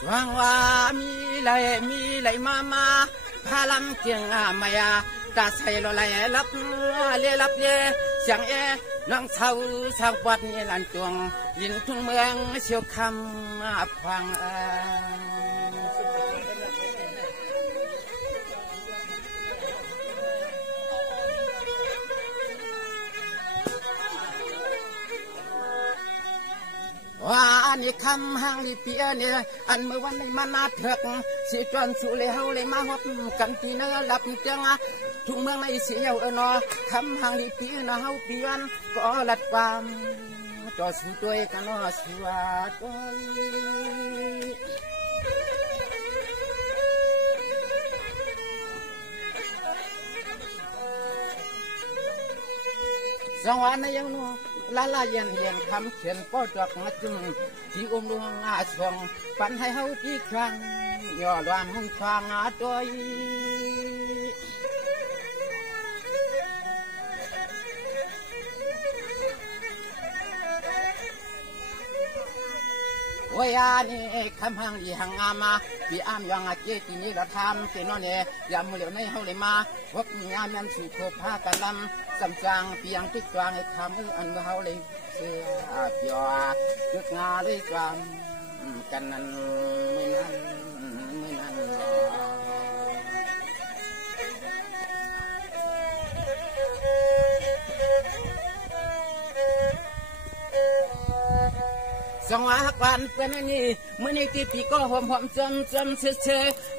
สว่างว่ามีไหลมาพาลำเกียงมายาตาใส่ลอยลับเลี้ยเสียงน้องเท่าสาววัดนี่ลันจวงยินทุ่งเมืองเชียวคำฟังว่าอันนี้คำหังลิเปียเนี่ยอันเมื่อวันในมานาเถิกสิจวนสุเลเฮาเลยมาฮบกันที่เนื้อหลับจังทุ่งเมืองในเสียวนอคำหังลิเปียนะเฮาเปียนก็ลัดความจอสุดด้วยกันว่าสวัสดีสวรรค์ยังนัวลาเย็นคำเขียนป้อจอกมาจุ่มที่ดวงสวงปันให้เฮาพี่ครั้งย่อรวมหุ่นฟางตัววยานี่คำหังดีหังอามาพี่อ้ามยังเจตินี้เราทำเป็นนอนเนี่ยยามมือเหลียวในเฮาเลยมาพบงานมันสู่โคผ้ากันลำสำจางเพียงทุกจางให้ทำอันเฮาเลยเสียเปียวจุดงาเลยจางกันนั้นไม่นั้นสงหักวันเป็นนี่เมื่อในที่ปีก็หอมจนเช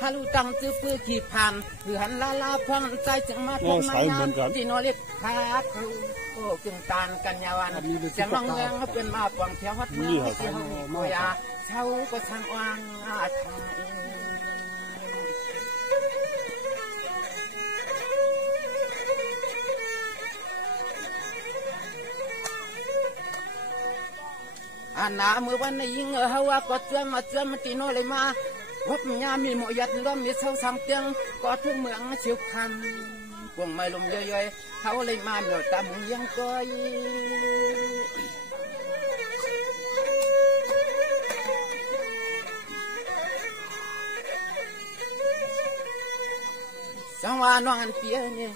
ฮัลูตังจื้อปื้อขี่ผ่านเพื่อนลาพังใจจึงมาทำนายที่นอเล็กพาคูโอ้จึงตานกันยาวันจะมองเมืองเป็นมาปวงเที่ยวฮัดเมืองที่ห้องโมยาเช่าก็ช่างว่างอาทายอันน้าเมื่อวันในยิงเฮาว่าก็จำตีโนเลยมาพบยามีหมอยัดล้อมมีเช่าสามเตียงก็ทุกเมืองเชียวคำพวงไม่ลมเยอะๆเขาเลยมาเหนียวตามยังก้อยสังวานองอันเปียเนี่ย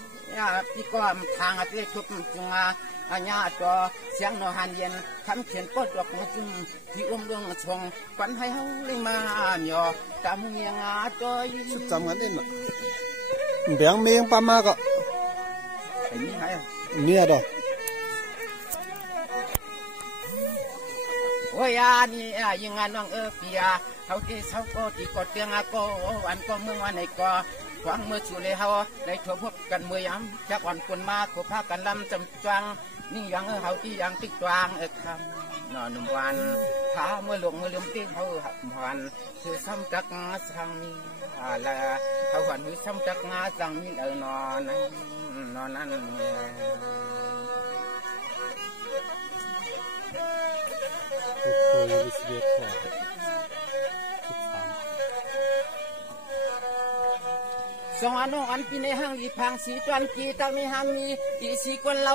พี่ก็ทางอะไรทุกจุงอันยาตัวเสียงนอหันเย็นคำเขียนก็ดอกมาจุ่มที่ดวงชงควันให้เฮาเลยมาหยอตามเมียงตัวสุดจำกันได้หรอเบียงเมียงปามาก็ไอ้นี่ไงเนี่ยดอกโอ้ยนี่ยังงานน้องเปียเขาที่เขาก็ที่กอดเตียงก็วันก็เมืองวันไหนก็ฟังเมื่อชูเลยเฮาในทั่วพบกันเมื่อยำจากวันคนมาขอพากันลำจำจังนี่ยังเฮาที่ยังติดจางคำนอนนุ่มวันขาเมื่อหลงเมื่อลืมตีเฮาหักวันคือซ้ำจักสังมีอะไรเขาหันหูซ้ำจักงาสังมีนอนนั้นสองอันปีในห้างอีพังสีจวนกีตั้งมีห้างมีอีสีคนเรา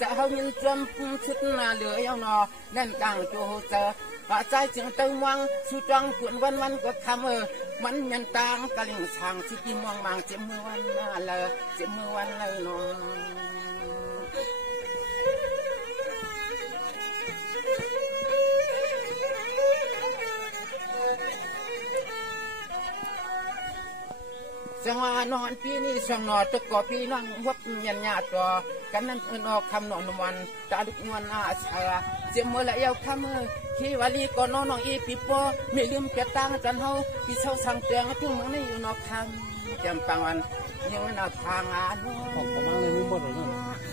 จะเฮายินจมชุดหน้าเหลือยนอนั่นดังโจเจอปะใจจึงเติมวังสุจังกุนวันก็ทำมันยันต่างกะลิงช่างชุดที่มองบางเจ็บมือวันมาเลยเจ็บมือวันเลยนอจังหวะนอนปีนี้ช่างนอตะกอปีนั่งวัดยันญาตัวกันนั้นนอคำนอนวันตาดุกนวลอาชาเจ็บมือละเยาคำขี้วาลีก็นอนอีปีโป้ไม่ลืมเปียตังจันเฮาที่เช่าสังเตียงทุ่งเมืองนี้อยู่นอคำจำปังวันยังนอทางของผมเลยไม่หมดเลย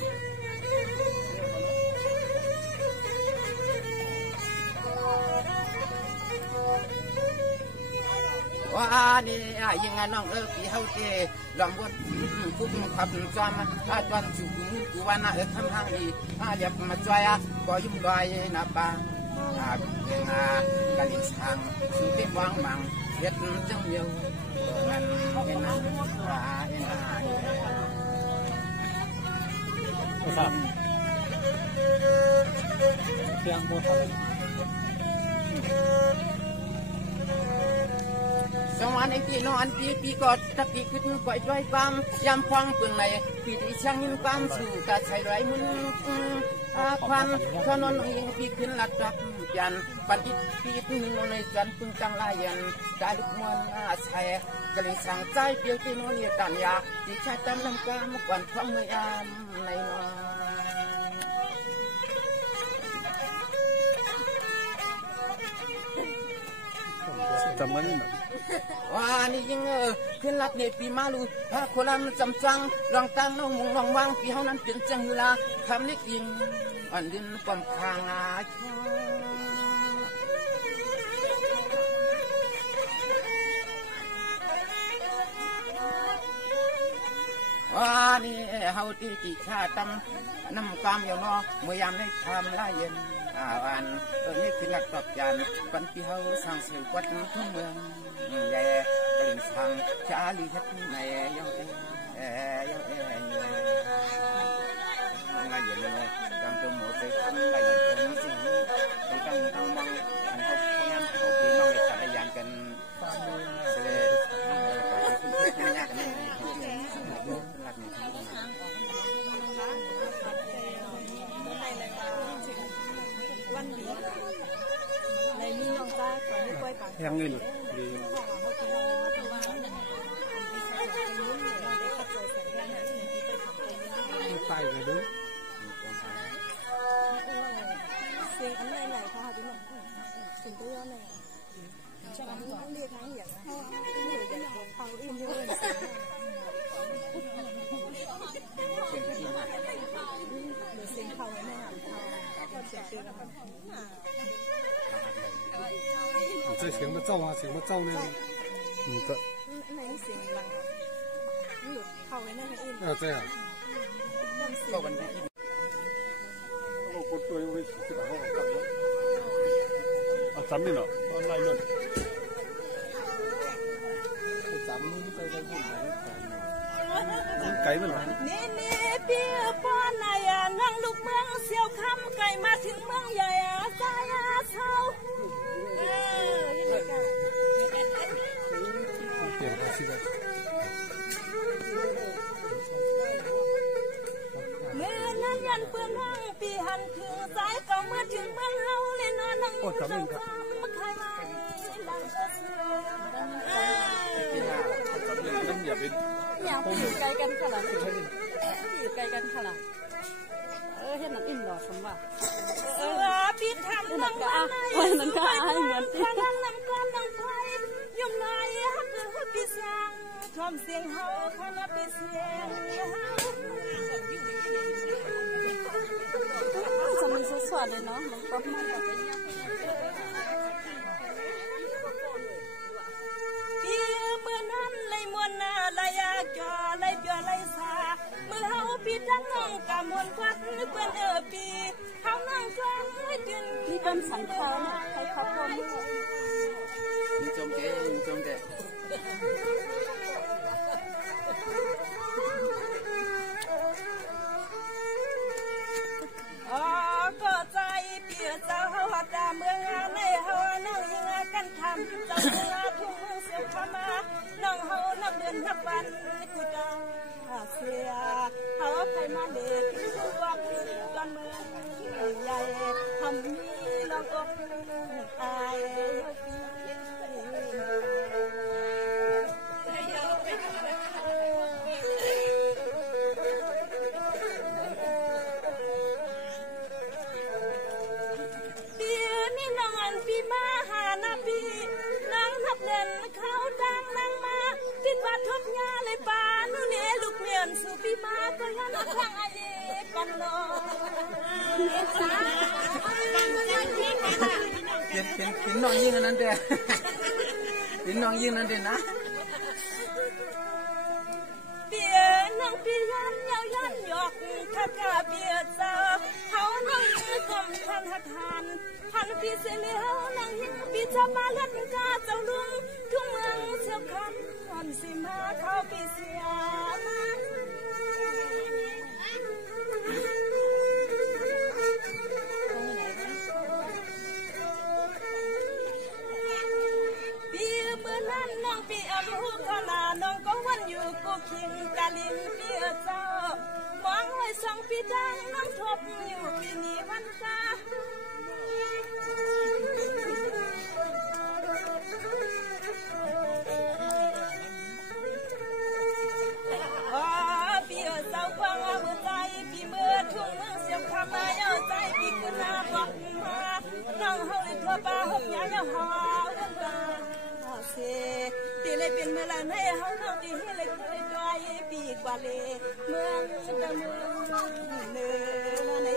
ว่านี่ยังไงน้องพี่เฮาเตลองบดคุ้มขับจอมจวนจุกูวันทำทางนี้เดี๋ยวมาจ่อยก็ยุ่งลอยนะป้ากันอีช่างสุดที่วางมังเฮ็ดจังเดียวนั้นเป็นนั้นว่าครับเพียงบ่ทำ จังหวะในปีนอนปีกอดตะกี้ขึ้นก่อยด้วยความยำฟังเปลืองในปีที่ช่างยินความสู่กะใส่ไรมึงควันขนนยิงปีขึ้นหลักดับยันปันอิดปีนึงในจันปึงจังลายันกาลิกมวนใส่กะลิสั่งใจเปียวที่โนนี่ตันยาที่ชาตันลำกามกวนฟังเมื่อยามในนอนจำมันว่านี่ยิงขึ้นลัดเนปีมาลูพระโคลัมจำจังลองตั้งน้องมุงลองวางปีเฮานั้นเป็นจังเวลาคำเล็กยิงอันดินปอมคางอาชว่านี่เฮาตีติชาตั้มน้ำกามอยู่เนาะเมื่อยามได้ทำลายเย็นอันนี่คือหลักตอบยันปันปีเฮาสร้างเสือวัดทุ่งเมืองใหญ่กลิ่นสังชาลีเฮ็ดในยังยังลายเย็นเลยกางตัวหมูใจทำลายเย็นเป็นสิ่งต้องมองอันเขางานเขาพี่น้องเลยจัดยานกันเลยงานกันหลักนี่วันนี้ในมีน้องตาก่อนที่ป่วยปากยังเงินดีตายเลยด้วยเสียงอันไหนเขาหาที่หนึ่งถึงตัวเลยใช่ไหมต้องเรียกทั้งอย่างนั้นที่อยู่อย่างเขาอินเทอร์เน็ตหรือเสียงเขาในหางเขาเสียงเตือน这行不照啊，行不照呢？的。ไหนเสียงหลังหลุดเขาไว้ในทางอื่น这样。ก็วันที่我过多一回去把我干了。咱们呢？来人。咱们在这用的。ไก่มันเหรอนี่เปียป้อนนายนั่งลูกเมืองเสียวคำไก่มาถึงเมืองใหญ่ใจเศร้าเปลี่ยนภาษีเมื่อนั้นยันเปื้อนห้องปีหันถึงสายก็เมื่อถึงเมืองเฮาเลยนอนนั่งอยู่ตรงคำใครมาหลังก็เสือย่าอยู่ไกลกันขนาดอยู่ไกลกันขนาดเห็นหนังอินหรอคำว่าปีทำนังก็นังก็ให้เหมือนที่นังน้ำก้อนนังไฟยุ่งนายฮักปีเสียงทอมเสียงเฮาขณะปีเสียงสมัยสดๆเลยเนาะมันก็มากปีเมื่อนั้นเลยมวนหน้าเลยจอเลยเปียเลยสาเมื่อเฮาปีทั้งน้องกำมวนพัดเปิ้นปีเฮานั่งฟังให้ตื่นนี่เป็นสังขารใครขับรถมือจมเจ๊จมเจ๊ก็ใจเปียเจ้าเฮาตาเมืองในเฮานั่งยิงกันทำเจ้าเมืองทุ่งเสียขมาน้องเฮานับเดือนนับวันกูตาเสียเฮาใครมาเด็ดทุกวันจนเมืองใหญ่ทำมีน้องอกอายปีมาหานาปีนางนับเด่นเขาดังนางมาติดวัดทบยาเลยป่านู่นเนี่ยลูกเมียนสู่ปีมาก็ยันทางอาเยกันเนาะเห็นน้องยิงอันนั้นเด้อเห็นน้องยิงนั้นเด้อนะเปียนางปียันยาวยันหยอกข้ากาเปียเจ้าเขานั่งกลมทันทานหันปีเสียเลี้ยวนั่งหินปีจะมาเล่นกาเจ้าลุงทุ่งเมืองเชียวคำหันสิมาเข้าปีเสียปีเมื่อนั้นนั่งปี คิงกะลินเปียเจ้ามองไว้สองปีดังน้ำทบอยู่ปีนี้วันกาเปียเจ้าฟังเมื่อใจปีเมื่อทุ่งเมืองเสียงคำมาเย้าใจปีขึ้นหน้าบอกมาน้องเฮาเลยทั่วป่าหกยาเย้าหอวันกาเสตีเลยเป็นเมื่อไรให้เฮาน้องตีให้เลยเคยด้วยปีกว่าเลยเมืองฉันจะเมืองเนื้อใน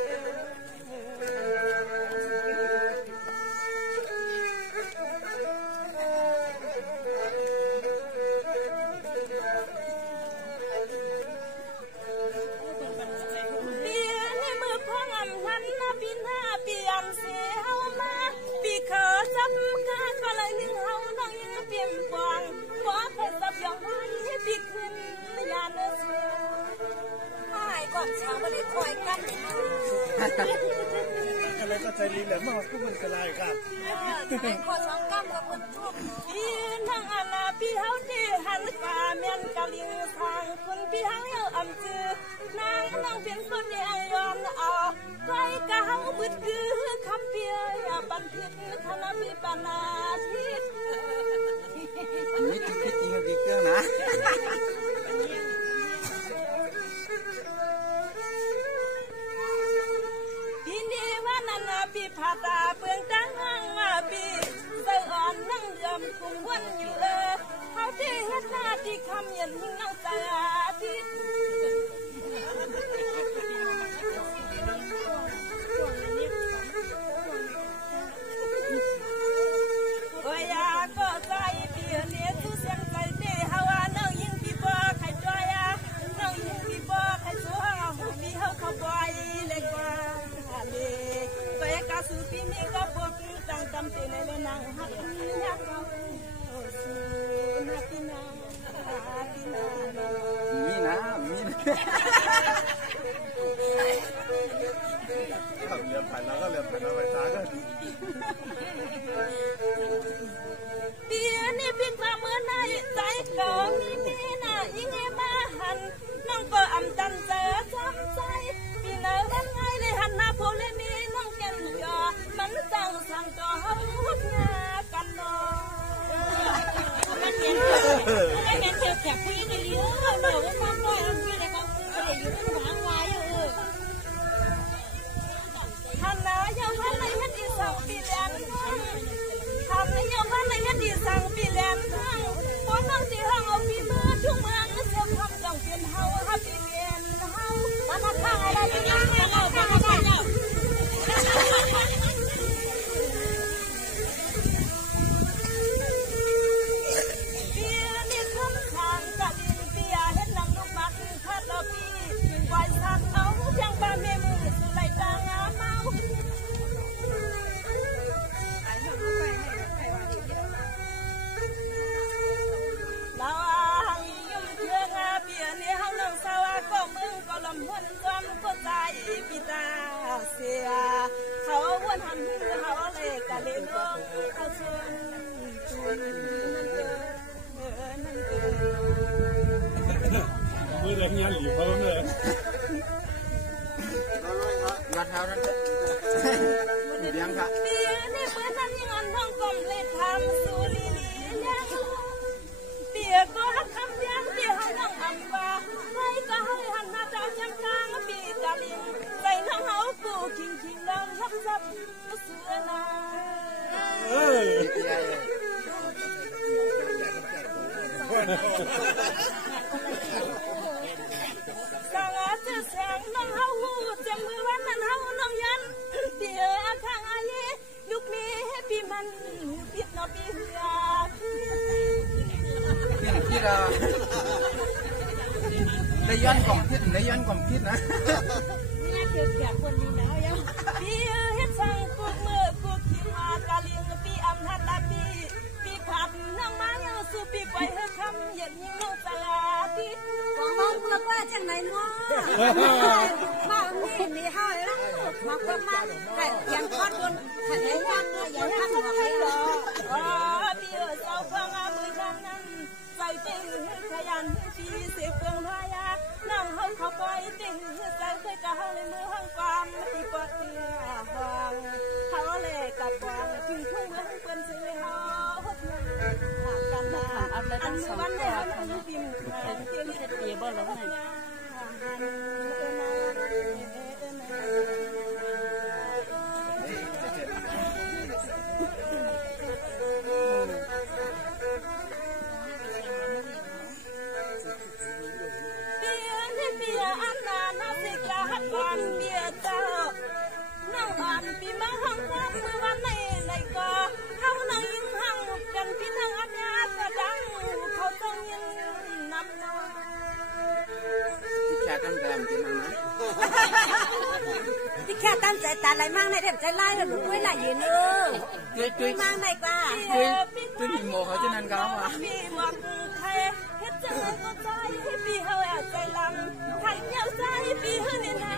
อะไรก็ใจดีแหละมากก็มันกระไรครับขอสองกำกับคนทุกพี่นั่งอาณาพี่เฮาที่หันกาเมียนกะลิงทางคุณพี่เฮาเฮาอำจือนางนั่งเป็นคนยังยอมเอาใครกะเฮาบึดคือคำเปียบันทิตคณะพิปนาทิตนี่คือคิดจริงกับเครื่องนะพี่พาตาเปลืองจังห้างมาพี่เสืออ่อนนั่งเดิมคุมวันอยู่เขาที่เฮ็ดหน้าที่คำเย็นหิ้งเอาใจอาทิตย์โอ้ยาก็ใจเปลี่ยนเนี่ยทุเสียงใจเต้ฮาวาน้องยิ่งพี่บ่ใครจอยน้องยิ่งพี่บ่ใครสัวหูพี่เฮาเขาบ่อยเล็กว่าสุปีนี้ก็พบจังจำตีในเรื่องหักยักเอาสูนักนามีนะขับเรือผ่านแล้วก็เรือผ่านแล้วไปตาก็ปีนี้พี่มาเมื่อไหร่ใจก็มีน่ะยิ่งมาหันน้องก็อำจันเจอจำใจปีไหนวันไงเลยหันหน้าโพเลยมีมันจังสั่งจอหักงากันนอมันเห็นเจ็บแผลคุยกันเยอะเราก็ฟังด้วยพี่เลยก็เด็กอยู่ที่หางวายอยู่ทันนะยังว่าในฮัดดีสั่งปีแลนทันนะยังว่าในฮัดดีสั่งปีแลนพอนั่งที่ห้องเอาปีมือทุ่งมันเสียงคำต้องเปลี่ยนเฮาฮับปีเปลี่ยนเฮามาทักทายอะไรที่นั่งเนี่ยเราทักทายเนี่ยเสียเขาวนหันเขาเลยกะเลยน้องเขาชวนจุนนั่นมือแรงยันหลีเขาเลยยอดเท้านั่นเลี้ยงค่ะเปียในเมื่อนั้นยังอันห้องกลมเลยทำสุริลีแล้วเปียก็หักคำยังเปียให้น้องอันว่าให้ก็ให้หันหน้าตาจังกลางปีกะลิงใจน้องเขากูคิงแล้วทับซับเสือนาสังอาจแสงน้องเขาหูเจ็บมือวันนั้นเขาน้องยันเปียข้างอาลียุคนี้ปีมันปีนอปีเหือพี่เราในย้อนความคิดนะเนี่ยเกี่ยวกับคนดีนะยังปีเฮ็ดสั่งกูมือกูคิดว่ากะลิงปีอำนาจละปีผัดนั่งมายังสู้ปีปล่อยให้คำเย็นยิ่งน้องตลาดิของน้องกูละว่าจังไหนเนาะมานี่ห้าแล้วมาก็มาแต่ยังทอดบนขัดยังวันยังทำหัวไม่หรอปีเสาฟังมือฉันนั้นใจเต้นขยันปีเสีย เฟืองพายาน้องเฮาเขาปล่อยติ่งใจเคยกะเฮาในมือห้องความที่ปอดเตียหางเขาเลยกับวางที่ทุ่งเมืองเปิ้นซื้อเฮาหากกันมาอันมือวันได้อันปิ่มเตียนเฮ็ดปีบ่หลงไหนวันเบียเจ้าน้องอ่อนปีมาห้องความเมื่อวันในก็เขานั่งยิ้มห้างกันพี่นั่งอัญญากระดังเขาต้องยินนำน้องที่แค่ตั้งแต่ที่นั่งนะที่แค่ตั้งใจตาไหลมั่งในเด็ดใจไล่แบบด้วยไหลยืนเออจุ้ยมั่งในกว่าจุ้ยมีโมเขาจะนั่งก้าวอ่ะพี่บอกใครเฮ็ดใจก็ใจพี่เฮาแอบใจลำขันเยาใจพี่เฮาเนี่ยนะ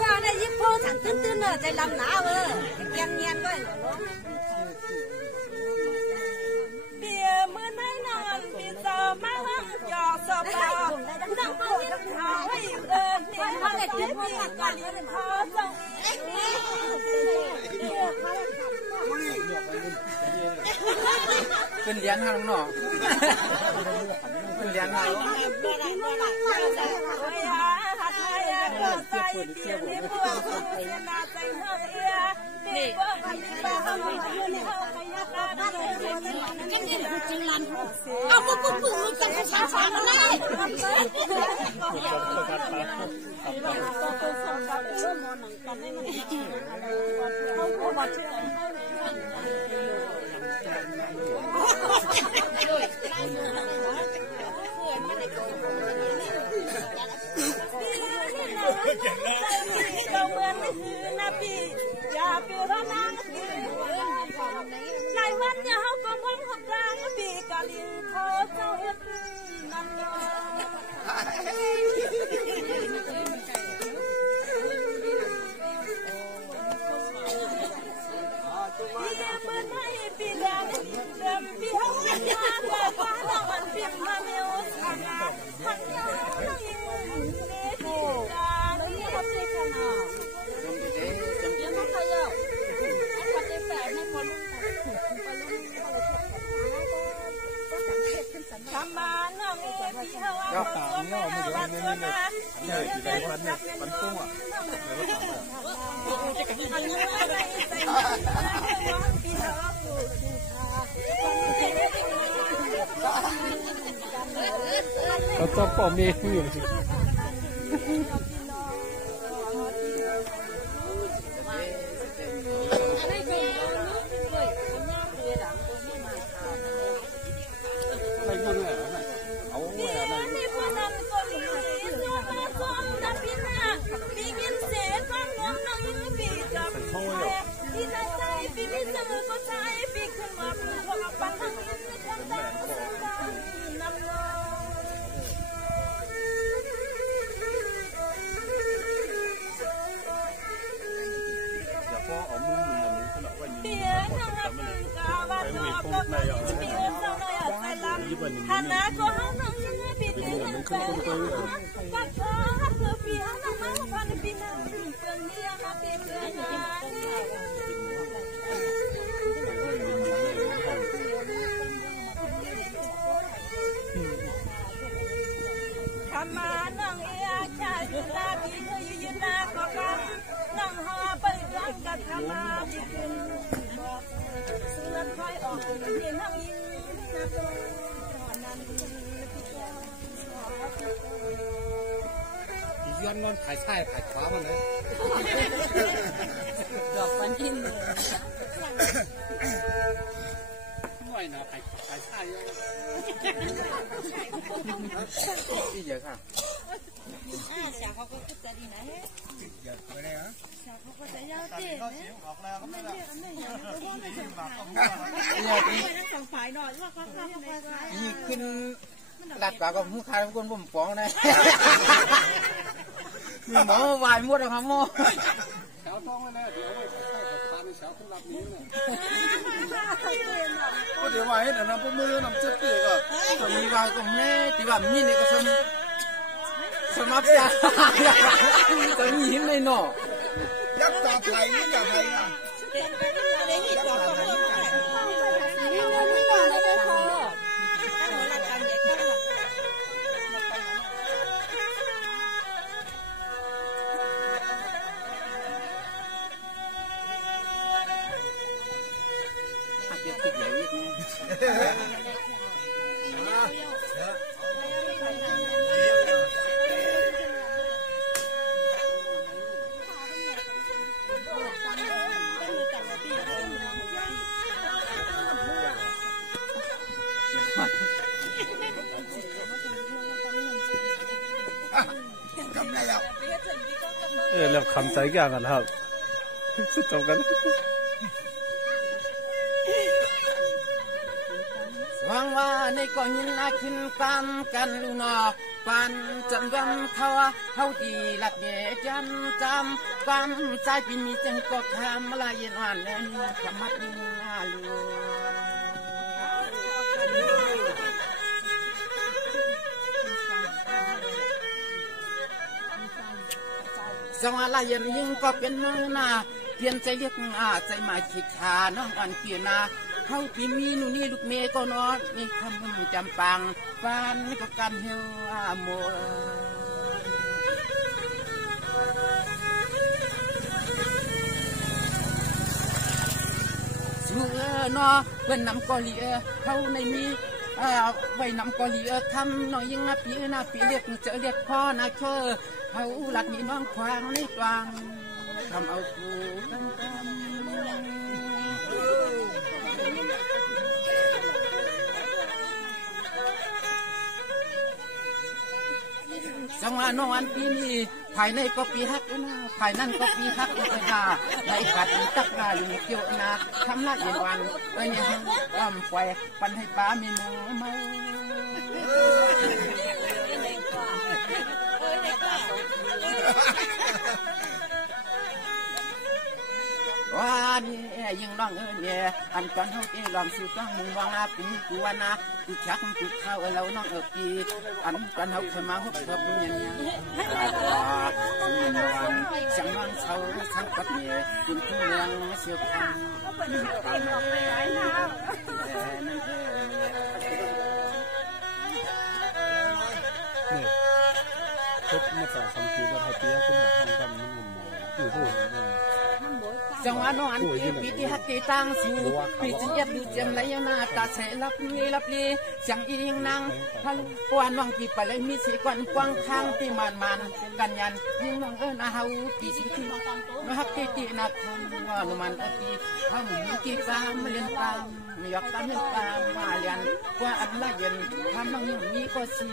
ว่าได้ยิบโพถังตื้นๆเนอะใจลำหนาวเงียบเงียบด้วยเบียเมื่อได้นอนปีเจ้ามาห้องจอสอบนั่งมาเย็นหายเนี่ยเขาได้กินพี่กันเขาส่งเป็นเลี้ยงทางนอกเป็นเลี้ยงทางเอาปุ๊บปุ๊บปุ๊บจังกระชากสามเลยเราเหมือนคือนาปีอย่าเปลี่ยนร่างในวันเนี่ยเขาก็มองหัวร่างปีกาลินเขาเจ้าเฮ็ดนั่นเนาะเมื่อไหร่ปีแดงเดิมปีเขาไม่มาแต่ฟ้าเรามันเปลี่ยนมาเมียวทางทั้งยาทั้งยิงนี่ดีจ้านี่เขาเปลี่ยนกันอ่ะยังไม่เคยเอาอันปฏิแฝงในคนทำมาน้องเอ๋พี่เขาเอาตัวมาวันตัวมาเดี๋ยวจะได้วันเนี่ยวันตุ้งอ่ะเขาจะปอมเมย์อยู่สิฮานาก็ห้องน้องยังไงปีเดียวมันก็กัดคอฮับเธอปีห้องน้องมาพันปีนั้นเปลืองเดียวมาปีเดือนทำมาน้องเอียชาอยู่ลาปีเธอยืนหน้าก็กันน้องหาไปรังกันทำมาปีขึ้นเสื้อคอยออกเพียงน้องยิงนับย้อนนอนขายไส้ขายขวามันเลยดอกฟันกินหน่อยนะขายไส้ที่เยอะค่ะเสียเขาก็จะดีนะเยอะไปเลยฮะเสียเขาก็จะยาวเจ๊เนี่ยออกแล้วก็ไม่ได้นี่ทั้งสองฝ่ายหน่อยว่าเขาทำอะไรนี่ขึ้นหลัดปากกับผู้ค้าทุกคนผมฟ้องนะมีหมอวายหมดแล้วครับหมอแถวท้องเลยนะเดี๋ยวไว้ใส่กับทาน ก็เดี๋ยวว่าให้หน่อยนะพวกมือน้ำเจ็บเกี่ยวกับตรงนี้ว่าตรงนี้ที่ว่ามีนี่ก็สมับยาตรงนี้ไม่หนอยักษ์ตาไผ่นี่อย่าไผ่นะแล้วคำใจแก่กันครับสุดจบกันหวังว่าในก่อนยินอาขึ้นกันกันลูนอปันจันวันเขาดีหลักเย่จันจำความใจพิมีจังก็ทำลายเย็นวันแน่นขมัดยิงอาลูสวัสดิ์ยันยิงก็เป็นมือนาเพียนใจเรียกใจมาขีดขาน้องอ่อนเกียนาเขาพี่มีนูนี่ลูกเมย์ก็นอนมีคำจำปังปานนี่ก็กันเฮวโมสูนอเป็นน้ำกอลีเขาในมีไว้น้ำกอลีทำน้อยยังปีนาปีเรียกเจอเรียกพ่อนาเชอเขาหลัดนี่น้องควางในกลางทำเอาคูกันจังหวะนอนปีนี้ภายในก็ปีฮักนะภายนั่นก็ปีฮักนะในกัดตักนาลุงเกี่ยวนะทำละเย็นวันเนี่ยล้ำไฟปันให้ป้ามีมือเมาว่านี่ยังร้องเนี่ยอันก่อนเขาลองสู่ต้องมุงวางนาปุ่มกูวานากูชักกูเข้าเราน้องปีอันก่อนเขาเคยมาหกทับเนี่ยจังหวังเขาทั้งกับเนี่ยกินทุเรียนเสียพันทุกมาจากสังกีวัฒน์เตี้ยขึ้นมาห้องกันมันอยู่พูดจังหวะนอนปีที่ฮักตีตั้งสู่ปีที่ยัดดูเจียมไหลนาตาเสลับลีจังอีนิงนางพลุกวนวังปีไปเลยมีสีกวนกวางข้างที่มันกันยันยิ่งน้องนาเฮาปีสิที่มาฮักตีนักทำว่านุมันปีเขาหนุ่มกีตามเล่นตามอยากตามเล่นตามมาเรียนกว่าอันละเย็นทำบางอย่างนี้ก็สี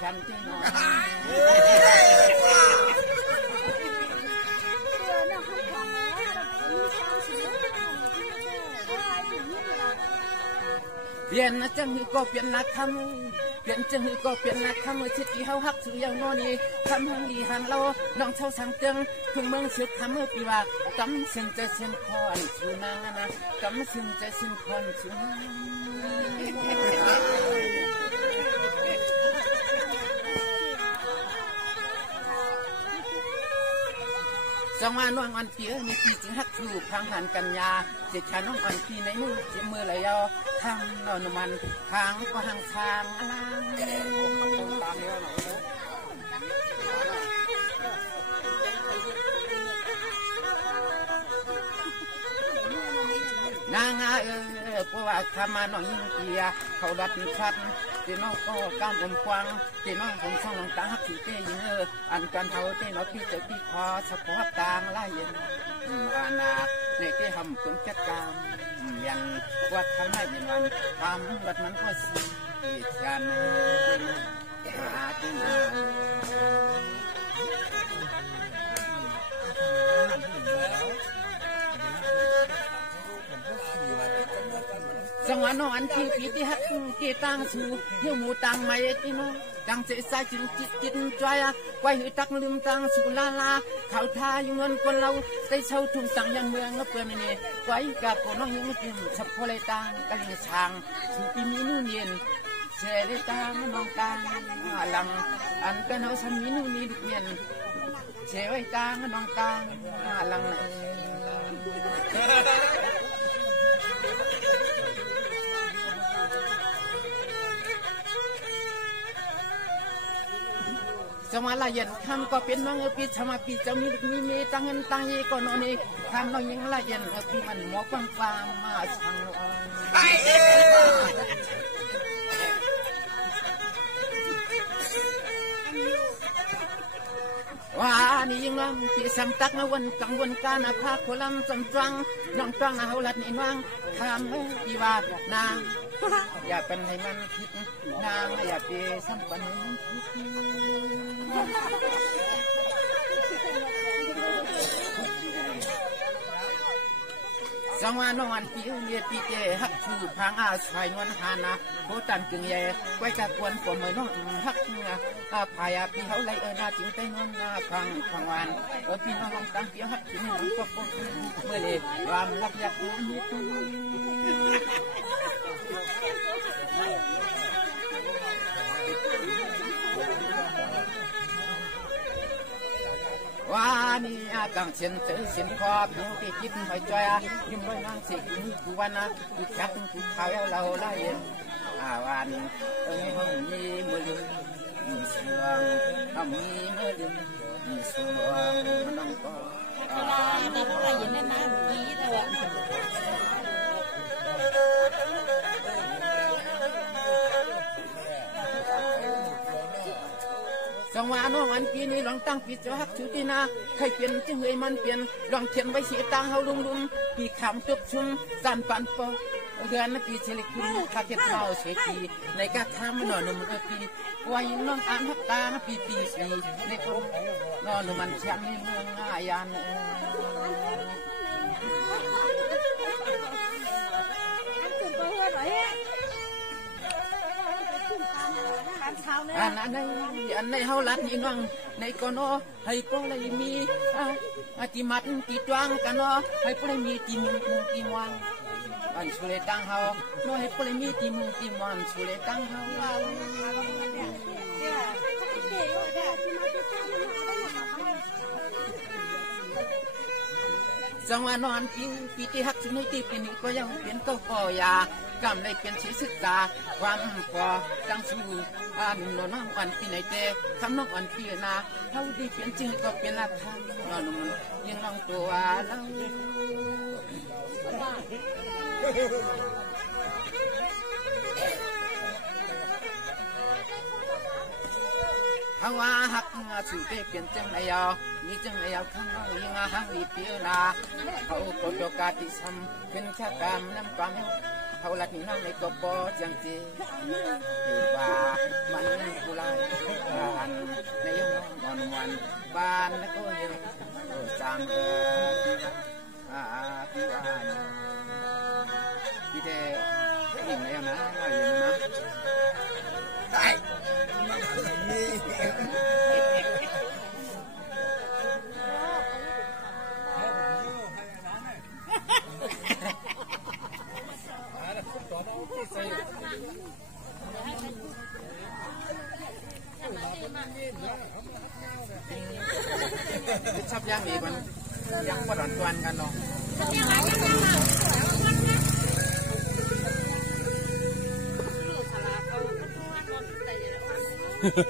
ฉันจะนอนเปลี่ยนนะจังหือก็เปลี่ยนนักทำเปลี่ยนจังหือก็เปลี่ยนนักทำชิดที่เฮาฮักถือยาวนอนนี่ทำหังดีหันเราน้องเช่าสังเติงพึ่งเมืองเสือทำเมื่อปีว่ากำเส้นใจเส้นคอนชูนางนะกำเส้นใจเส้นคอนชูนางจังหวะน้องอันเตี้ยมีปีจึงฮักถูกทางหันกัญญาเจ็ดชาน้องอันปีในมือเจ็บมือไหลยอทางนอนมันทางก็ทางทางอะไรนางเพราะว่าทำมาหน่อยยิ่งเกียเขาดัดชัดที่น้องก็ก้ามอมควางที่น้องผมช่องลงตาหักถือเตยยิงอันกันเขาเตยน้องพี่จะพี่คอสะโพกตางไล่ยันอาณาในที่ทำถึงจัดการยังว่าทำได้ยังไงทำแบบนั้นก็สิฉันหาที่ไหนจังหวะนอนที่ปีที่ฮักที่ตั้งสู่เหี้ยวหมูตังไม่ที่น้องดังเสียใจจิตใจไว้หือตักลืมตังสู่ลา เขาทาอยู่เงินคนเราได้เช่าทุ่งต่างยันเมืองเพื่อไม่เนี่ยไว้กับคนน้องยังกินสับพอเลยต่างกันเลยช่างที่ปีมีนู่นเย็นเสียเลยต่างน้องต่างหลังอันกันเอาฉันมีนู่นนี่ดุเย็นเสียไว้ต่างน้องต่างหลังสมาลายันคำก็เป็นน้องปีชมาปีจะมีตั้งเงินตั้งยี่ก็นอนนี่คำน้องยังลายันปีมันหมอปังปามาช่างว่านี่ยังลังที่สัมตักมาวันกังวันการอาภาโคลัมสัมจังน้องจังเอาลัดนี่น้องคำปีว่านางอย่าเป็นให้มันคิดนางอย่าไปสัมปันให้มันคิดสังวานวันปีเยปีเจฮักชูพังอาศัยนวลหานะโคตันจึงเย่ไว้กับวนผมเหมือนน้องฮักพายาปีเขาไล่นาจึงใจนวลนาพังวันปีน้องตั้งเปียฮักจึงน้องก็ปกเมื่อเลยรำลักยักษ์ว่านี่กังเชียนเจอเชียนคอเพียงที่คิดหอยจอยยุ่งด้วยนางสิกูวันนะกูชักกูเขาเราไล่วันห้องมีมือลืมมีสวงห้องมีมือลืมมีสวงน้องก็แต่พวกเราอย่างนี้นะดีเลยสังวาน้องอันปีนี้ลองตั้งปีจะฮักชุตินาให้เปลี่ยนจึงเลยมันเปลี่ยนลองเขียนไว้สีตังเฮาลุมปีขำจบชุ่มสันปันปอเดือนปีเฉลิคุข้าเก็บเมาเฉยในกระทำนอนนุ่มปีว่ายังน้องอ่านฮักตาปีในคนนอนนุ่มมันแช่ในเมืองอายันอันในเฮาลัดนี่น้องในก็นอให้ก็เลยมีติมัดติจวงกันนอให้ก็เลยมีติมุงติมวางอันสุเลตังเฮาน้อให้ก็เลยมีติมุงติมวางสุเลตังเฮาจังหวะนอนปีที่ฮักชุนที่ปีนี้ก็ยังเป็นก็คอยากำได้เป็นชีศึกษาความพอจังสู้น้องวันปีไหนเต้ทำน้องวันปีนาเท่าที่เป็นจริงก็เป็นละทางน้องมันยังน้องตัวเราฮังว่าฮักสุเตเปลี่ยนจังไอยมีจังไอยข้างน้องยังฮังรีเปียนาเขาโกโจกาติซัมเป็นชะกามน้ำปั๊มเขาลัดนี่น้องในกบจังจีว่ามันกุลายวันในยมวันบ้านแล้วก็ยังจำพี่ว่าพี่เดยังไงนะว่ายังนะชับย่างนี่มันย่างปลอดตวนกันเนาะ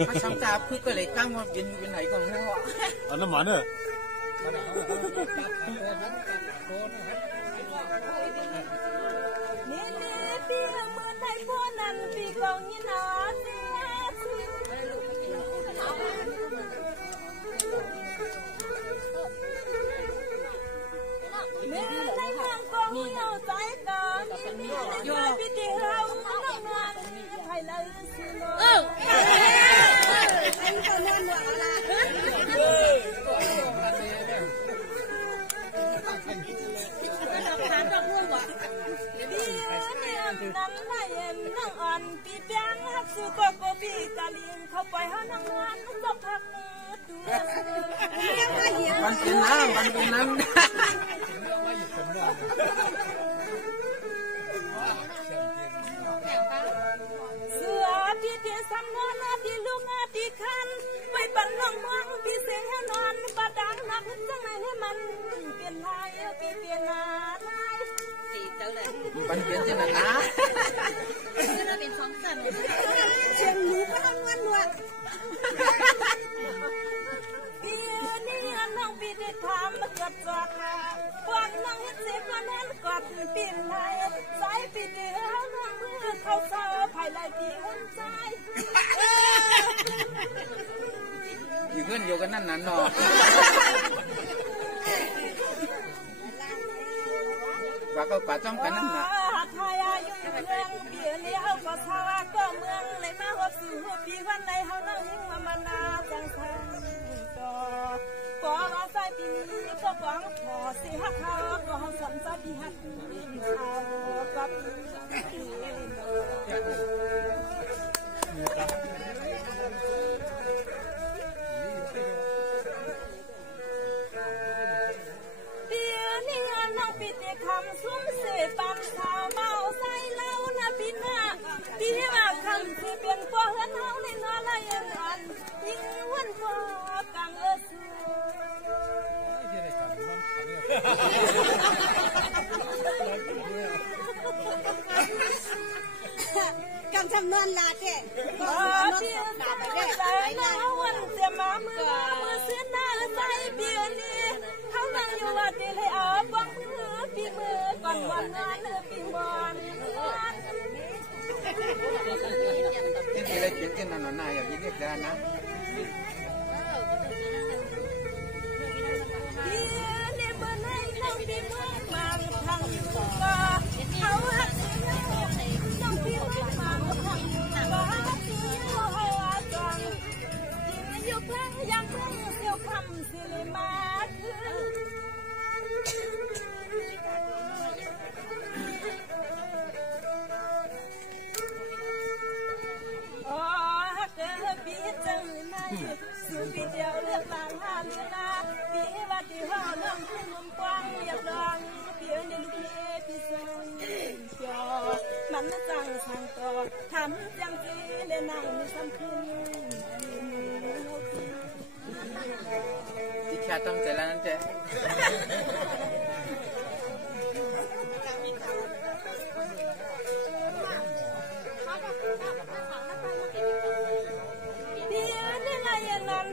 มาช้ำตาพึ่งก็เลยกั้งว่าเย็นอยู่เป็นไหนก่อนแค่ว่าอันนั้นหมาเนี่ยนี่ปีเมื่อไทยพวกนั้นปีกองยินาเมื่อในเมืองกองเหาใจกันอยู่ในพิธีเราน้องนวลไทยเลยสิโนอันก็นวลหวานละนั้นไล่น้องอ่อนปีเปียงฮักสู้ก็ปีกะลินเข้าไปหาน้องนวลก็พักตู มันเป็นน้ำมันเป็นน้ำเสือที่เตี้ยซ้ำนอนที่ลูกที่คันไปปั่นน้องมองพี่เสียงให้นอนบาดังนักจังไหนให้มันเปลี่ยนลายพี่เปลี่ยนหน้าลายสีเจ้าเลยมันเปลี่ยนจังไหนนะเราเป็นสองสันเชียงหนูก็ทำงานหนวดพี่นี่น้องพี่ได้ทำมาเกิดจอดวันน้องเห็นเสียก็นั้นกอดปีนไทยสายปีเดียวน้องมือเข้าเสาภายในที่หัวใจอยู่เพื่อนอยู่กันนั่นนั่นเนาะว่าก็ป่าจ้องกันนั่นน่ะไทยอยู่เมืองเบียเลี้ยวก็ชาวก็เมืองเลยมาหัวสู่พี่วันในเฮานั่งยิ่งมานาจังทันก็ปอว่าใส่ปีนี้ก็ฟังพอสิฮักเขาก็เฮาสนใจพี่ฮักเขากับคำซุ้มเสปันสาวเมาใส่เล่านะพี่นาพี่ว่าคำที่เป็นกว่าเฮือนเฮาในนอนละยังอันยิ่งวันพอกังสูกังทำนอนลาเจ้ก็ที่สาไปได้นะวันเสียมาเมื่อเสื้อหน้าใส่เบียนี่เขานั่งอยู่ว่าที่เลยเอาบังพี่มือก่อนวันงานพี่บอลที่นี่เลยเป็นที่นั่นน่ะอย่างนี้เรียกได้นะพี่เนี่ยเบอร์ไหนน้องพี่มือมันทางก็เขาหักน้องพี่มือมันทางก็เขาจังกินอยู่เพื่อนยังเพื่อนเสียวคำสิริมาสุดที่เดียวเลือกต่างหาเลือกนาปีว่าที่ห้อเรื่องผู้นุ่มกว้างเรียบร้อยเพียงในลูกเลี้ยที่ส่งจอมันจังสั่งต่อทำจังจีเล่นนั่งมีสัมพันธ์ที่แค่ต้องใจแล้วนั่นเจ๊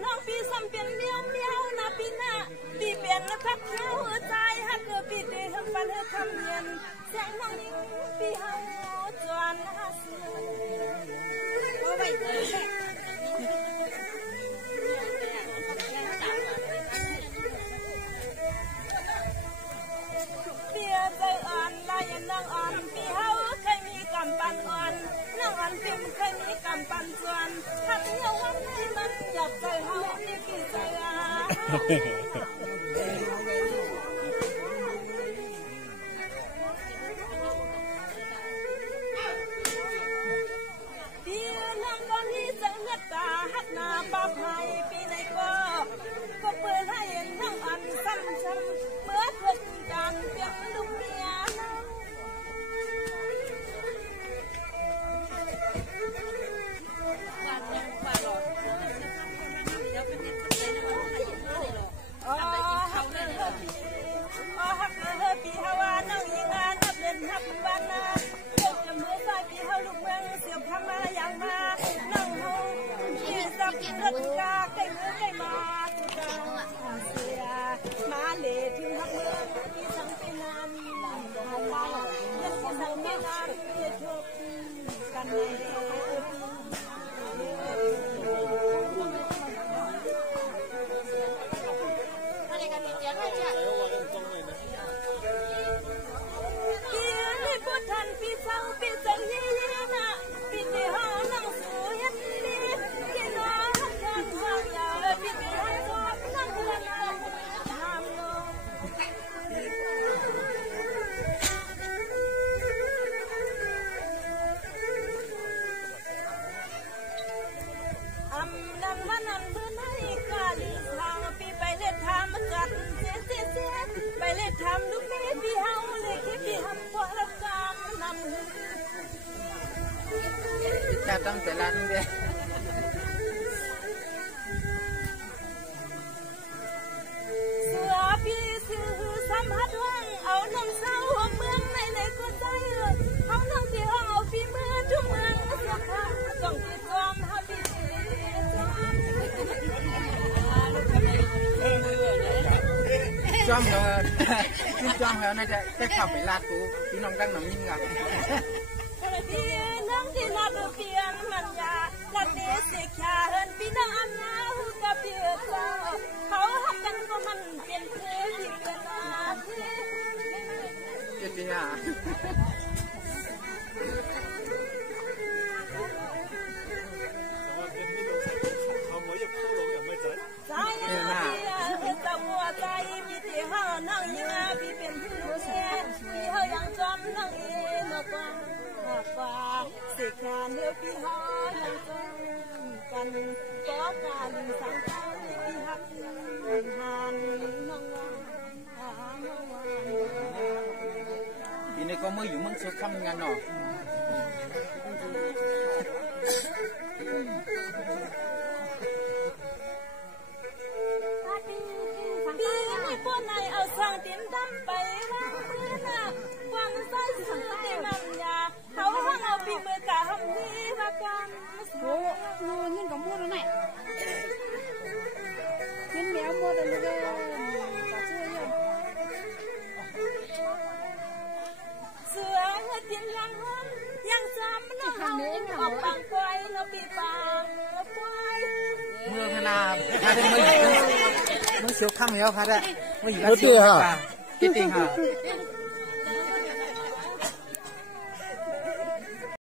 น้องพี่ซ้ำเป็นเมียวเมียวนะพี่น่ะพี่เป็นพักเท้าใจฮักเกอร์พี่เดือดปันคำเย็นเสียงน้องนิ่งพี่เฮาจวนหาเสือโอ้ยพี่ใจอ่อนลายน้องอ่อนพี่เฮาเคยมีกำปั้นอ่อนน้องอ่อนพิมเคยมีกำปั้นจวนทำเยาวันให้มันหยับใจเฮาที่กี่ใจอ่ะพี่น้องตอนนี้จะเงือกตาหักหน้าป้าไผ่ปีไหนก็เปิดให้น้องอ่อนซ้ำๆเมื่อเกิดการเปลี่ยนลูกเมียพี่ฮาวาน้องยิงงานนับเล่นนับวันนะเจ้าจะมือใส่พี่ฮาลูกเมืองเสียบคำมาอย่างมาน้องฮูพี่สับเลือดกาใกล้มือใกล้มาตุกาเสียมาเล่ถึงทักเมืองพี่สังเป็นนานฮาวาเล่นพี่สังเป็นนานพี่ชอบกันเลยพี่ฟังพี่สังเยี่ยนะพี่ที่หาหนังสือยันดีที่น้องยันฟังยาพี่ที่ให้รอนั่งเล่นกันทำลงพ ทำลูกนี้พี่เฮาเลยคิดพี่ทำพวกรับกรรมนำ จะต้องแต่ละนี่เด้เสือพี่คือสัมผัสห้องเอาน้องสาวเมืองในก็ใจเอาน้องที่ห้องเอาพี่มือทุกเมืองเสียค่ะต้องที่ความฮับบี้จอมเหรอขึ้นจอมเหรอน่าจะเข้าไปลาดกูพี่น้องดังหนองยิ่งกับพี่น้องที่นาดูเพียนมันยาลัดเดสิกาเฮินพี่น้องอันนาหูกับเพียเจ้าเขาหักกันก็มันเป็นเพื่อนที่เป็นอาที่จริงอ่ะใจจะมัวใจพี่ที่เฮานั่งยังพี่เป็นผู้แช่พี่เฮายังจอมนั่งเองกว่าสิกาเนื้อพี่เฮายังจอมกันก็การสังกัดพี่หักหันน้องว่าปีนี้ก็มืออยู่มึงสุดคำงานเนาะพี่ไม่ป้อนไหนเอาสั่งเต็มดำไปวางมือหน้าความใส่สุดในมันยาเขาห้องเอาปีมือกะทำดีว่ากันโอ้งูเงินกับมูดแล้วไหนเงินแมวมูดเลยก็จะช่วยยังเสือเงินกินยังห้องยังจำน้องเอาเอาปังควายน้องปีปังควายเมื่อขนาดพาได้มึงเสียวข้ามแล้วพาได้มึงอยู่แล้วเสียวคิดจริงค่ะ